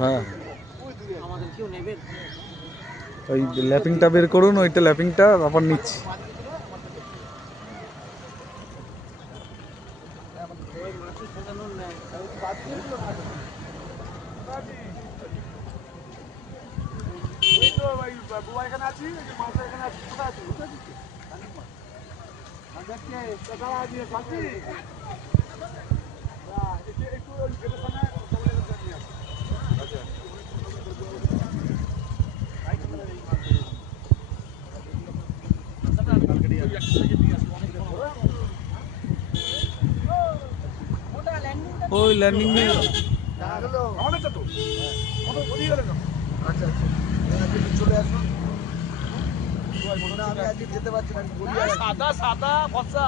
হ্যাঁ, ওই ল্যাপিংটা বের করুন, ওইটা ল্যাপিংটা আবার নিচ্ছি। ওই ল্যান্ডিং চলে আসুন। আমি আজকে যেতে পারছি না, সাদা সাদা ফর্সা।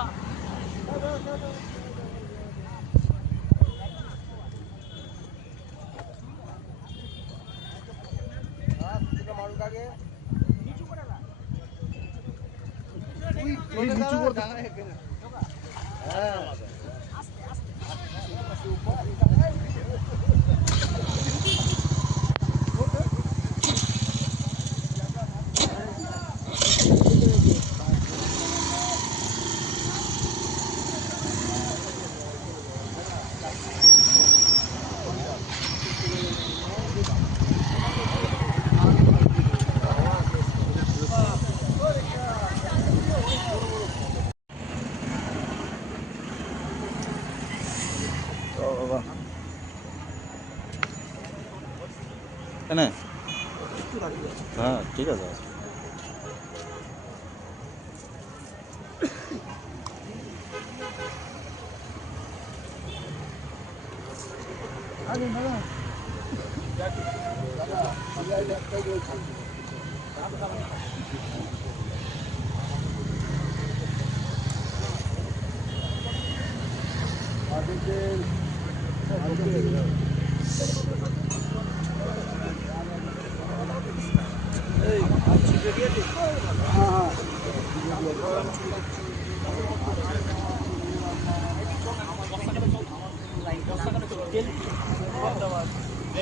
হ্যাঁ ঠিক আছে।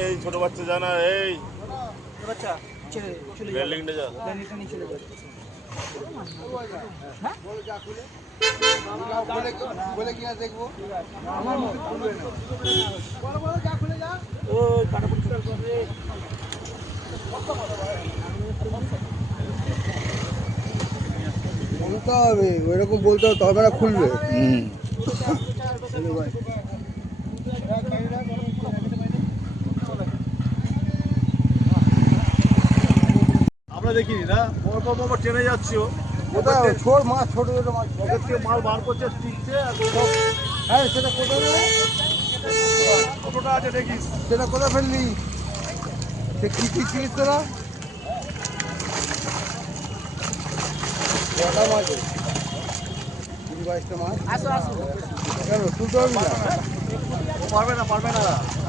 এই ছোট বাচ্চা জানা, এই বাচ্চা বিল্ডিংটা যা বলে কি দেখবো বলতে হবে, ওইরকম বলতে হবে, তবে না খুলবে। আমরা দেখিনি না, মোর ট্রেনে যাচ্ছি, কোথায় ছোট মাছ, ছোট ছোট মাছ মাল বার করছে, টিকছে। হ্যাঁ, সেটা কোথায় কতটা আছে দেখিস, সেটা কোথায় ফেললি? সে কি কি ছিলিস তোরা? কটা মাছ? 20-22টা মাছ। কেন তুলতে পারবি না? পারবে না, পারবে না।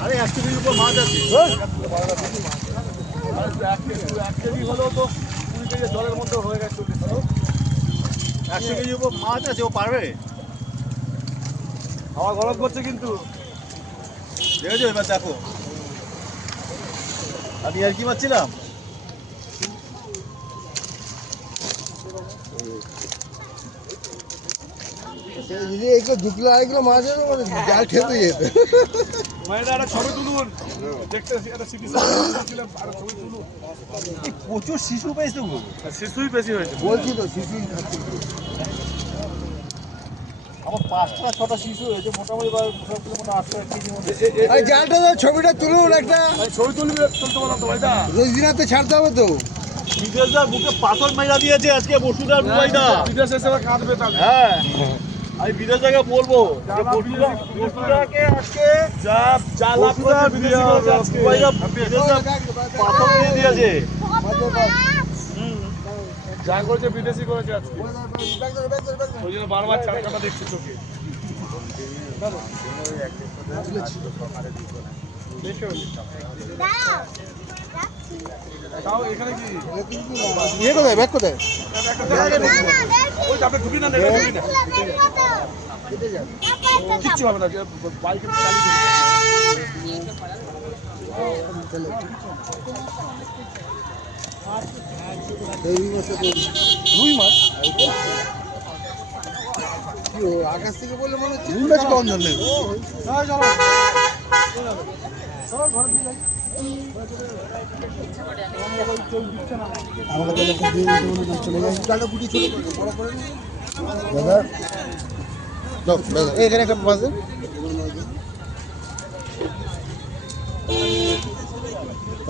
আরে 1 কেজির উপর মাছ আছে। 1 কেজি হলেও তো 20 কেজি জলের মধ্যে হয়ে গেছে। 100 কেজির উপর মাছ আছে, ও পারবে? হাওয়া গরম করছে কিন্তু, দেখেছো? এবার দেখো, আমি আর কি মারছিলাম। যদি এগুলো 2 কিলো 2.5 কিলো মাছ হবে, মানে জাল ঠেলতে যেত। একটা ছবি তুলুন, দেখতে একটা সিটি ছবি তুলুন। প্রচুর শিশু পেয়েছে, শিশুই বেশি হয়েছে বলছি তো, শিশুই আমার 5টা 6টা শিশু হয়েছে, মোটামুটি 8 কেজির মধ্যে। জালটা ছবিটা তুলুন একটা, ছবি তুলতে বললাম তো ভাইটা। রোজদিনাতে ছাড়তে হবে তো। বিদেশদার বুকে পাথর মাইরা দিয়েছে আজকে বসুদার মোবাইলটা। বিদেশ এসে কাঁদবে তাহলে। হ্যাঁ, আমি বিদেশদাকে বলবো বসুদাকে আজকে যা লাভ করে বিদেশি করেছে আজকে। বিদেশদার পাথর দিয়ে দিয়েছে, যা করেছে বিদেশি করেছে আজকে। ওই জন্য বারবার চারখানা দেখছি চোখে। এখানে কি ইয়ে কোথায়, ব্যাগ কোথায়? ওই আপনি ঢুকি না, কিচ্ছু হবে না, বাইকে চালিয়ে রুই মাছ কি ও আকাশ থেকে বললে মনে হচ্ছে রুই মাছ কম ধরলে আমাকে বলে চলে যাই চালটা গুটি ছোট করে বড় করে দাদা দাদা এখানে একটা মাছ দেন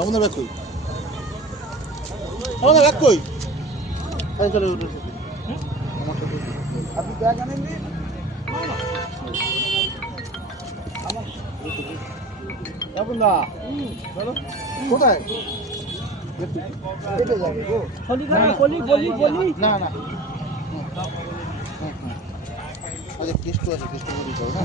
আমাদের ব্যাগ কই আমাদের ব্যাগ কই চলে আপনি ব্যাগ আনেননি এখন না চলো কোথায় কেটে যাবে গো না না আচ্ছা কেষ্ট আছে কেষ্ট বলি তো না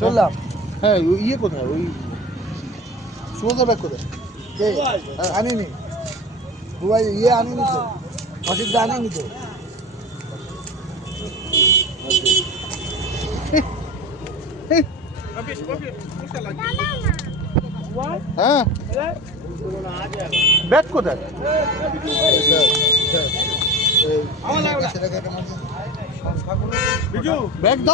চললাম হ্যাঁ ইয়ে কোথায় ওই সুমন্ত ব্যাগ কোথায় আনিনি দুবাই ইয়ে আনিনি তো অসুবিধা আনিনি তো হ্যাঁ ব্যাগ কোথায় ব্যাগ দাও